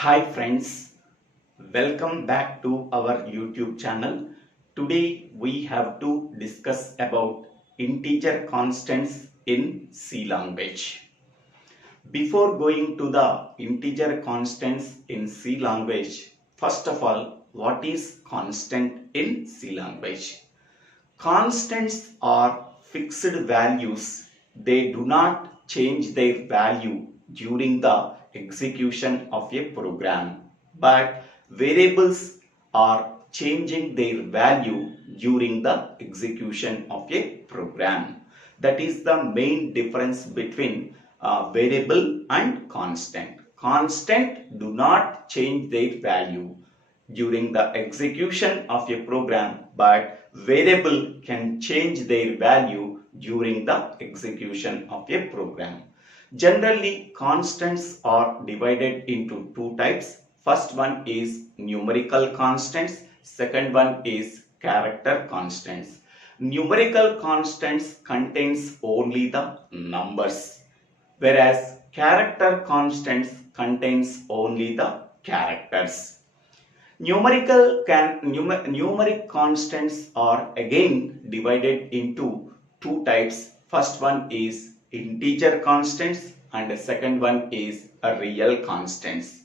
Hi friends, welcome back to our YouTube channel. Today we have to discuss about integer constants in C language. Before going to the integer constants in C language, first of all, what is constant in C language? Constants are fixed values. They do not change their value during the execution of a program, but variables are changing their value during the execution of a program. That is the main difference between variable and constant. Constant do not change their value during the execution of a program, but variable can change their value during the execution of a program. Generally, constants are divided into two types. First one is numerical constants, second one is character constants. Numerical constants contains only the numbers, whereas character constants contains only the characters. Numeric constants are again divided into two types. First one is integer constants and the second one is real constants.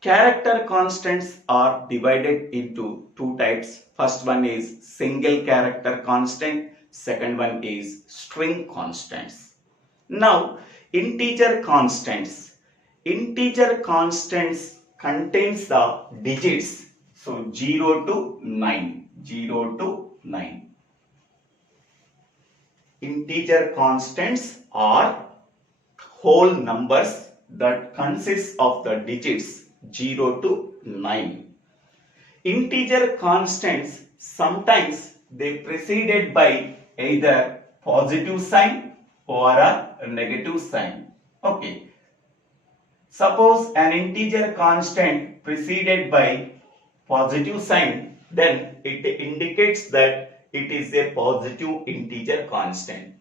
Character constants are divided into two types. First one is single character constant, second one is string constants. Now, integer constants. Integer constants contains the digits. So 0 to 9. 0 to 9. Integer constants are whole numbers that consist of the digits 0 to 9. Integer constants, sometimes they preceded by either positive sign or a negative sign. Okay. Suppose an integer constant preceded by positive sign, then it indicates that it is a positive integer constant.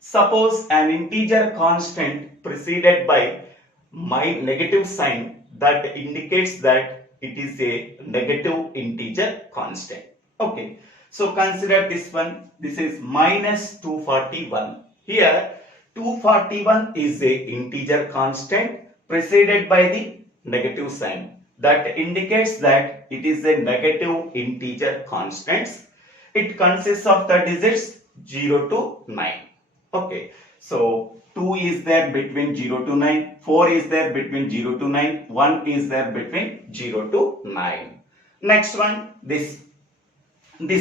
Suppose an integer constant preceded by negative sign, that indicates that it is a negative integer constant. Okay, so consider this one. This is minus 241. Here 241 is a integer constant preceded by the negative sign. That indicates that it is a negative integer constant. It consists of the digits 0 to 9. Okay, so 2 is there between 0 to 9, 4 is there between 0 to 9, 1 is there between 0 to 9. Next one, this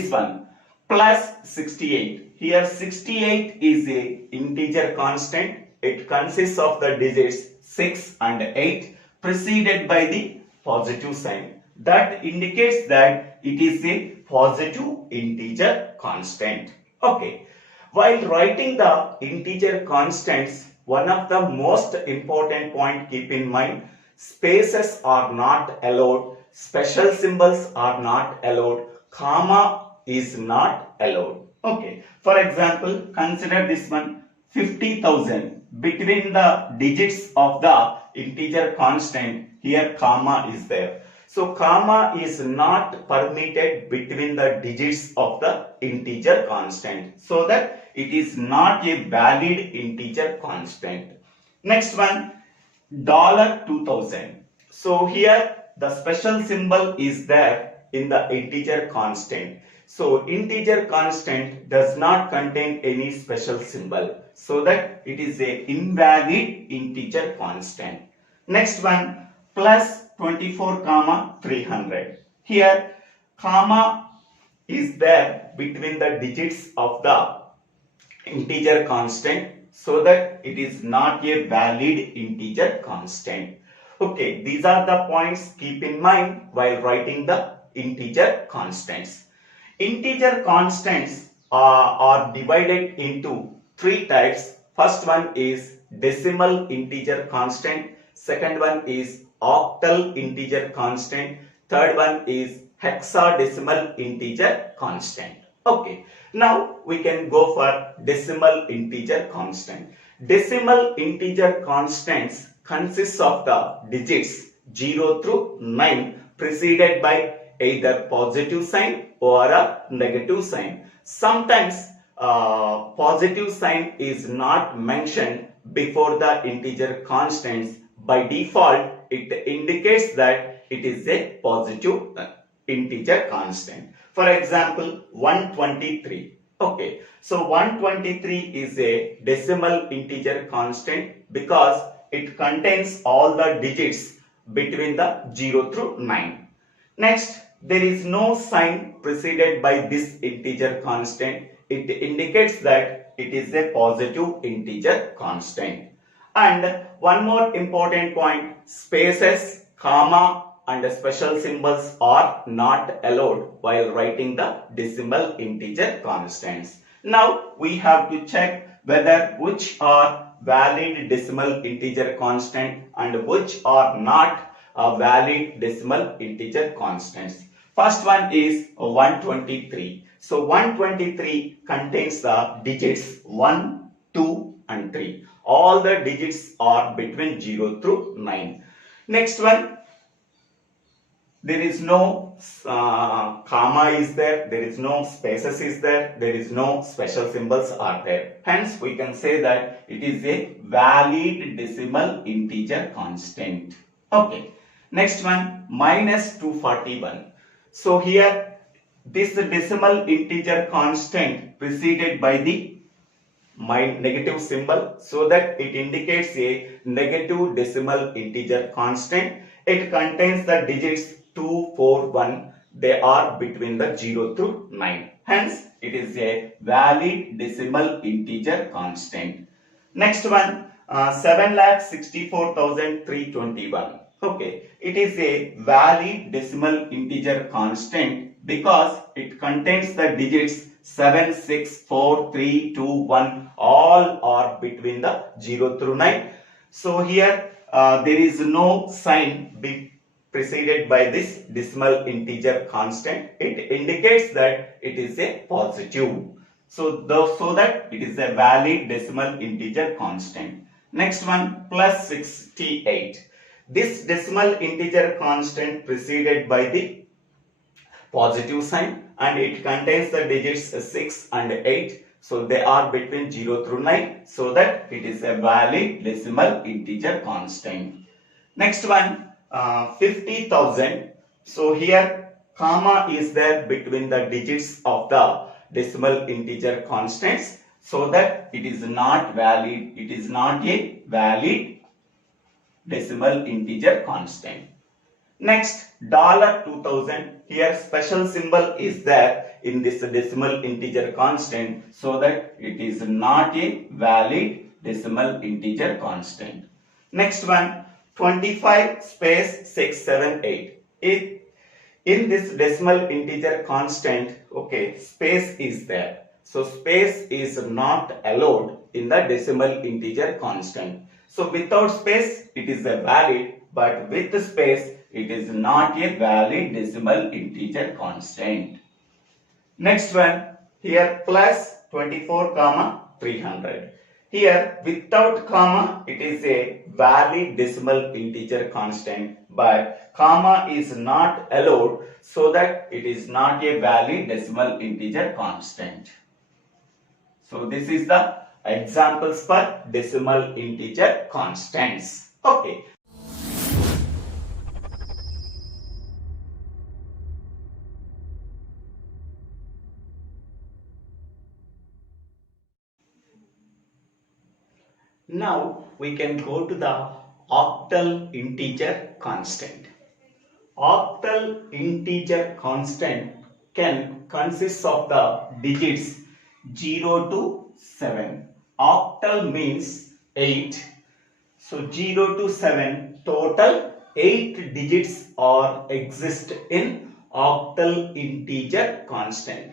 one, plus 68. Here 68 is a integer constant. It consists of the digits 6 and 8 preceded by the positive sign. That indicates that it is a positive integer constant. Okay. While writing the integer constants, one of the most important point, keep in mind, spaces are not allowed, special symbols are not allowed, comma is not allowed. Okay. For example, consider this one, 50,000. Between the digits of the integer constant, here comma is there. So comma is not permitted between the digits of the integer constant, so that it is not a valid integer constant. Next one, $2000. So here the special symbol is there in the integer constant. So integer constant does not contain any special symbol, so that it is a invalid integer constant. Next one, plus 24 comma 300. Here comma is there between the digits of the integer constant, so that it is not a valid integer constant. Okay, these are the points keep in mind while writing the integer constants. Integer constants are divided into three types. First one is decimal integer constant, second one is octal integer constant, third one is hexadecimal integer constant. Okay, now we can go for decimal integer constant. Decimal integer constants consists of the digits 0 through 9 preceded by either positive sign or a negative sign. Sometimes positive sign is not mentioned before the integer constants. By default, it indicates that it is a positive integer constant. For example, 123. Okay, so 123 is a decimal integer constant because it contains all the digits between the 0 through 9. Next, there is no sign preceded by this integer constant. It indicates that it is a positive integer constant. And one more important point, spaces, comma and special symbols are not allowed while writing the decimal integer constants. Now we have to check whether which are valid decimal integer constant and which are not valid decimal integer constants. First one is 123. So 123 contains the digits 1, 2 and 3. All the digits are between 0 through 9. Next one, there is no comma is there, there is no spaces is there, there is no special symbols are there. Hence, we can say that it is a valid decimal integer constant. Okay. Next one, minus 241. So here, this decimal integer constant preceded by the negative symbol, so that it indicates a negative decimal integer constant. It contains the digits 2, 4, 1. They are between the 0 through 9. Hence, it is a valid decimal integer constant. Next one, 7,64,321. Okay, it is a valid decimal integer constant because it contains the digits 7, 6, 4, 3, 2, 1. All are between the 0 through 9. So here there is no sign preceded by this decimal integer constant. It indicates that it is a positive. So that it is a valid decimal integer constant. Next one, plus 68. This decimal integer constant preceded by the positive sign and it contains the digits 6 and 8. So they are between 0 through 9, so that it is a valid decimal integer constant. Next one, 50,000. So here comma is there between the digits of the decimal integer constants, so that it is not valid. It is not a valid decimal integer constant. Next, $2000. Here special symbol is there in this decimal integer constant, so that it is not a valid decimal integer constant. Next one, 25 space 678. In this decimal integer constant, okay, space is there. So space is not allowed in the decimal integer constant. So without space, it is a valid, but with space, it is not a valid decimal integer constant. Next one, here plus 24 comma 300. Here without comma, it is a valid decimal integer constant, but comma is not allowed, so that it is not a valid decimal integer constant. So this is the examples for decimal integer constants. Okay. Now we can go to the octal integer constant. Octal integer constant can consist of the digits 0 to 7. Octal means 8. So 0 to 7, total 8 digits are exist in octal integer constant.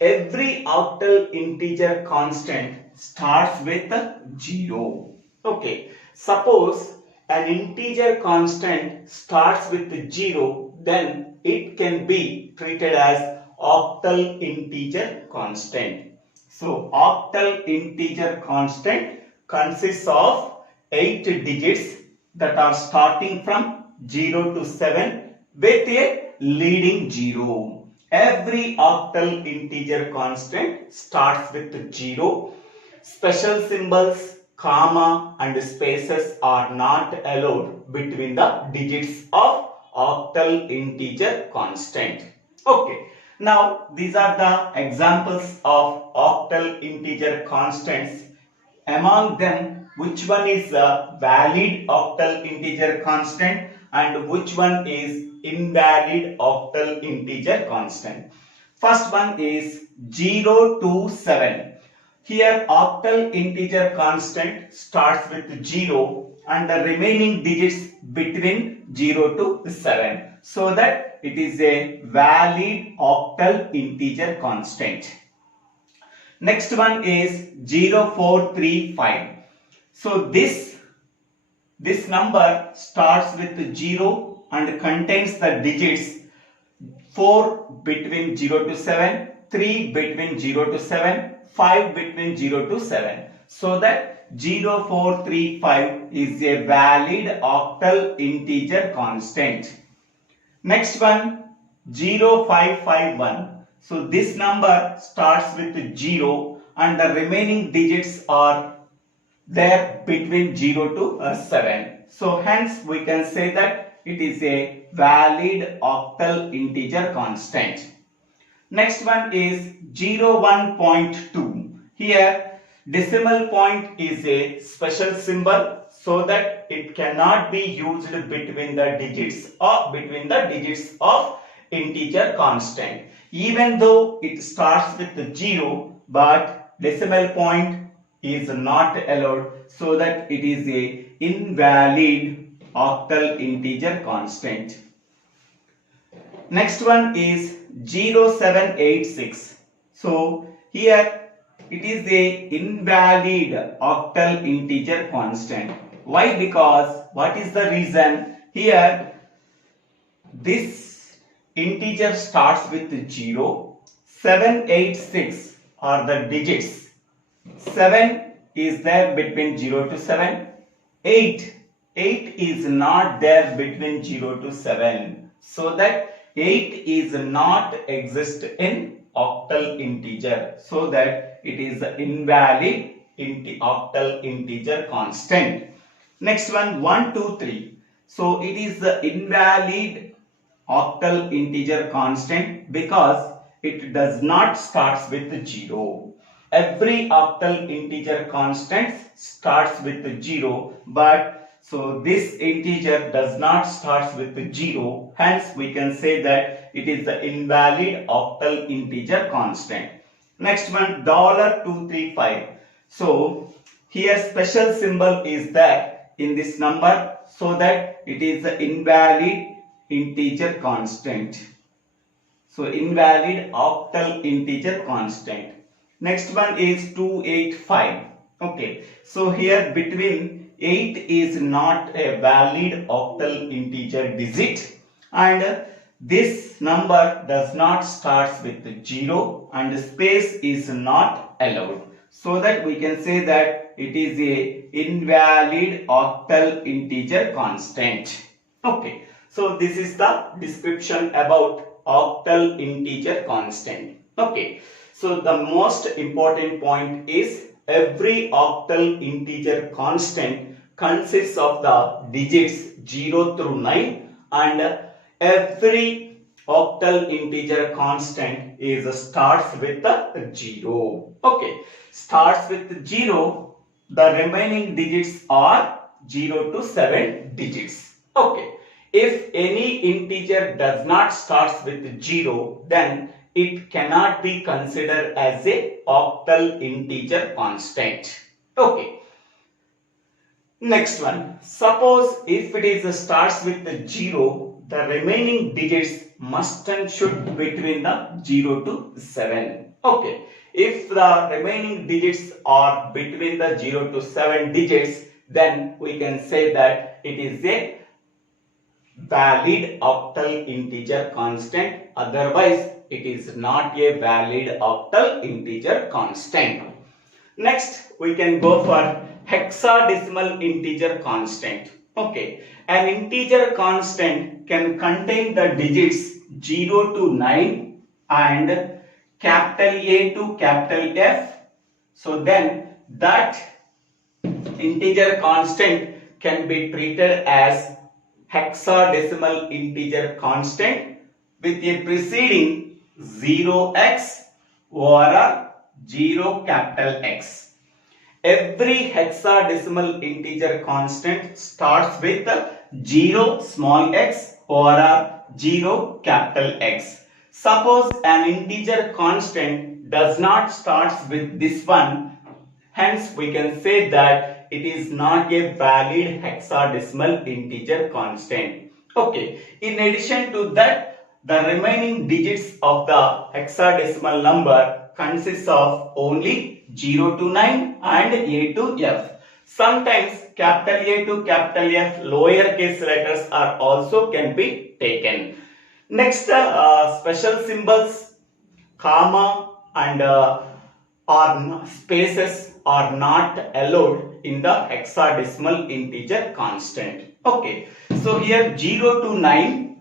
Every octal integer constant starts with 0. Okay, suppose an integer constant starts with 0, then it can be treated as octal integer constant. So octal integer constant consists of 8 digits that are starting from 0 to 7 with a leading 0. Every octal integer constant starts with 0. Special symbols, comma and spaces are not allowed between the digits of octal integer constant. Okay. Now, these are the examples of octal integer constants. Among them, which one is a valid octal integer constant and which one is invalid octal integer constant? First one is 0 to 7. Here, octal integer constant starts with 0 and the remaining digits between 0 to 7. So that it is a valid octal integer constant. Next one is 0435. So this number starts with 0 and contains the digits 4 between 0 to 7, 3 between 0 to 7, 5 between 0 to 7. So that 0435 is a valid octal integer constant. Next one, 0551. So this number starts with 0 and the remaining digits are there between 0 to 7. So hence we can say that it is a valid octal integer constant. Next one is 01.2. Here decimal point is a special symbol so that it cannot be used between the digits of integer constant. Even though it starts with 0, but decimal point is not allowed, so that it is a invalid octal integer constant. Next one is 0786. So here it is a invalid octal integer constant. Why? Because what is the reason? Here this integer starts with 0. 786 are the digits. 7 is there between 0 to 7. 8 is not there between 0 to 7. So that 8 is not exist in octal integer. So that it is invalid octal integer constant. Next one, 1, 2, 3. So it is the invalid octal integer constant because it does not start with 0. Every octal integer constant starts with 0, but so this integer does not start with 0. Hence we can say that it is the invalid octal integer constant. Next one, $235. So here special symbol is there in this number, so that it is the invalid integer constant. So invalid octal integer constant. Next one is 285. Okay. So here between 8 is not a valid octal integer digit, and this number does not start with 0 and space is not allowed. So that we can say that it is a invalid octal integer constant. Okay. So this is the description about octal integer constant. Okay. So the most important point is every octal integer constant consists of the digits 0 through 9, and every octal integer constant starts with the 0. Okay. Starts with 0. The remaining digits are 0 to 7 digits. Okay. If any integer does not start with 0, then it cannot be considered as a octal integer constant. Okay. Next one. Suppose if it is starts with 0, the remaining digits must and should between the 0 to 7. Okay. If the remaining digits are between the 0 to 7 digits, then we can say that it is a valid octal integer constant. Otherwise, it is not a valid octal integer constant. Next, we can go for hexadecimal integer constant. Okay, an integer constant can contain the digits 0 to 9 and capital A to capital F. So then that integer constant can be treated as hexadecimal integer constant with a preceding 0x or 0 capital X. Every hexadecimal integer constant starts with 0 small x or 0 capital X. Suppose an integer constant does not start with this one, hence we can say that it is not a valid hexadecimal integer constant. Okay, in addition to that, the remaining digits of the hexadecimal number consists of only 0 to 9 and A to F. Sometimes capital A to capital F lowercase letters are also can be taken. Next, special symbols, comma and or spaces are not allowed in the hexadecimal integer constant. Okay, so here 0 to 9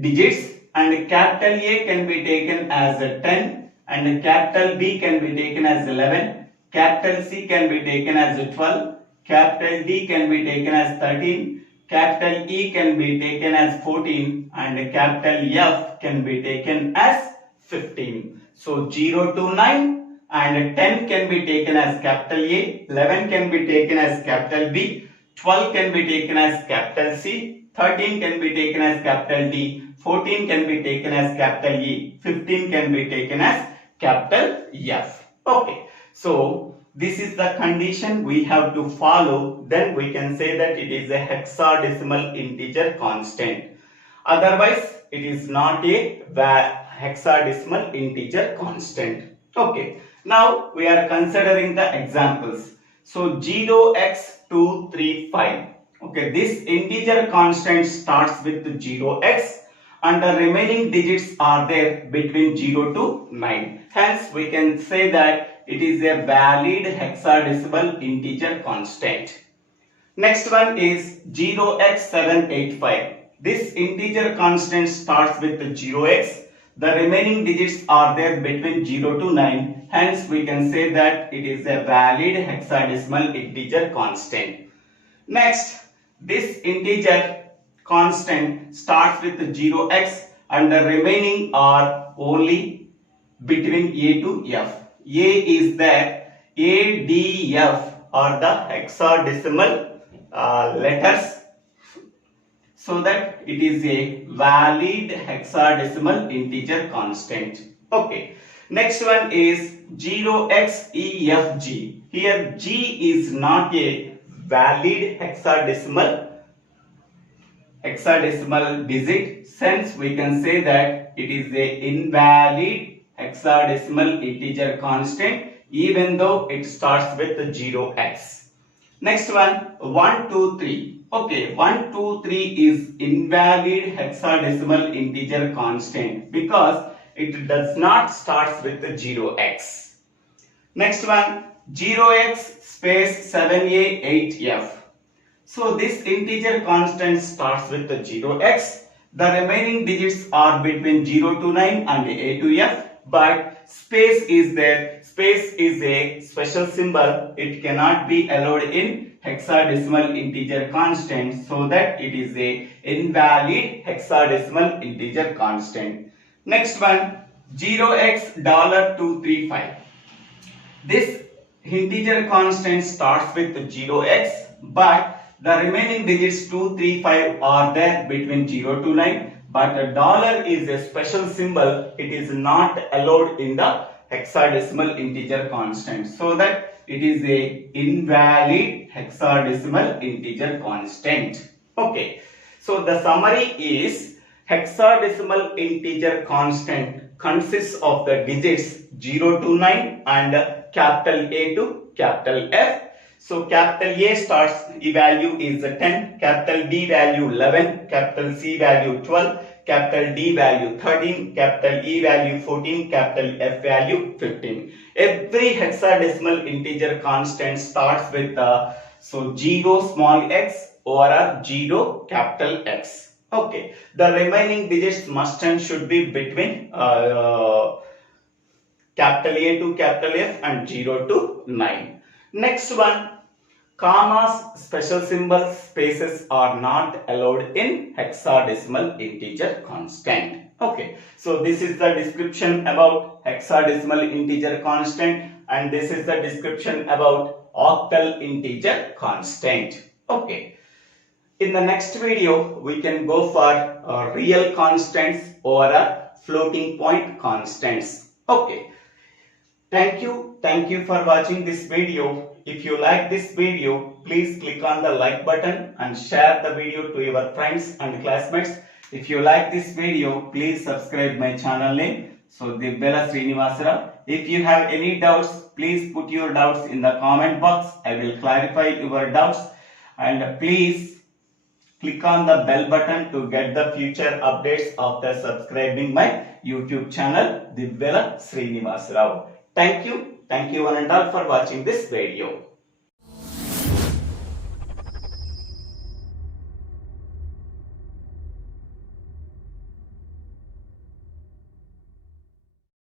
digits and capital A can be taken as 10 and capital B can be taken as 11, capital C can be taken as 12, capital D can be taken as 13, capital E can be taken as 14 and capital F can be taken as 15. So 0 to 9 and 10 can be taken as capital A, 11 can be taken as capital B, 12 can be taken as capital C, 13 can be taken as capital D, 14 can be taken as capital E, 15 can be taken as capital F. Okay, so this is the condition we have to follow, then we can say that it is a hexadecimal integer constant. Otherwise, it is not a hexadecimal integer constant. Okay, now we are considering the examples. So 0x235. Okay, this integer constant starts with 0x and the remaining digits are there between 0 to 9. Hence, we can say that it is a valid hexadecimal integer constant. Next one is 0x785. This integer constant starts with 0x. The remaining digits are there between 0 to 9. Hence, we can say that it is a valid hexadecimal integer constant. Next, this integer constant starts with 0x and the remaining are only between A to F. A is there, A, D, F are the hexadecimal letters, so that it is a valid hexadecimal integer constant. Okay, next one is 0xEFG. Here G is not a valid hexadecimal digit, since we can say that it is a invalid hexadecimal integer constant even though it starts with 0x. Next one, 123. Okay, 123 is invalid hexadecimal integer constant because it does not start with 0x. Next one, 0x space 7a 8f. So this integer constant starts with 0x. The remaining digits are between 0 to 9 and A to F, but space is there. Space is a special symbol. It cannot be allowed in hexadecimal integer constant, so that it is a invalid hexadecimal integer constant. Next one, 0x$235. This integer constant starts with 0x, but the remaining digits 235 are there between 0 to 9, but a dollar is a special symbol. It is not allowed in the hexadecimal integer constant, so that it is a invalid hexadecimal integer constant. Okay, so the summary is hexadecimal integer constant consists of the digits 0 to 9 and capital A to capital F. So capital A starts value is 10, capital B value 11, capital C value 12, capital D value 13, capital E value 14, capital F value 15. Every hexadecimal integer constant starts with 0 small x over 0 capital X. Okay, the remaining digits must and should be between capital A to capital F and 0 to 9. Next one, commas, special symbols, spaces are not allowed in hexadecimal integer constant. Okay, so this is the description about hexadecimal integer constant, and this is the description about octal integer constant. Okay, in the next video we can go for real constants or floating point constants. Okay, thank you for watching this video. If you like this video, please click on the like button and share the video to your friends and classmates. If you like this video, please subscribe my channel name. So Divvela SRINIVASA. If you have any doubts, please put your doubts in the comment box. I will clarify your doubts, and please click on the bell button to get the future updates after subscribing my YouTube channel Divvela SRINIVASA. Thank you one and all for watching this video.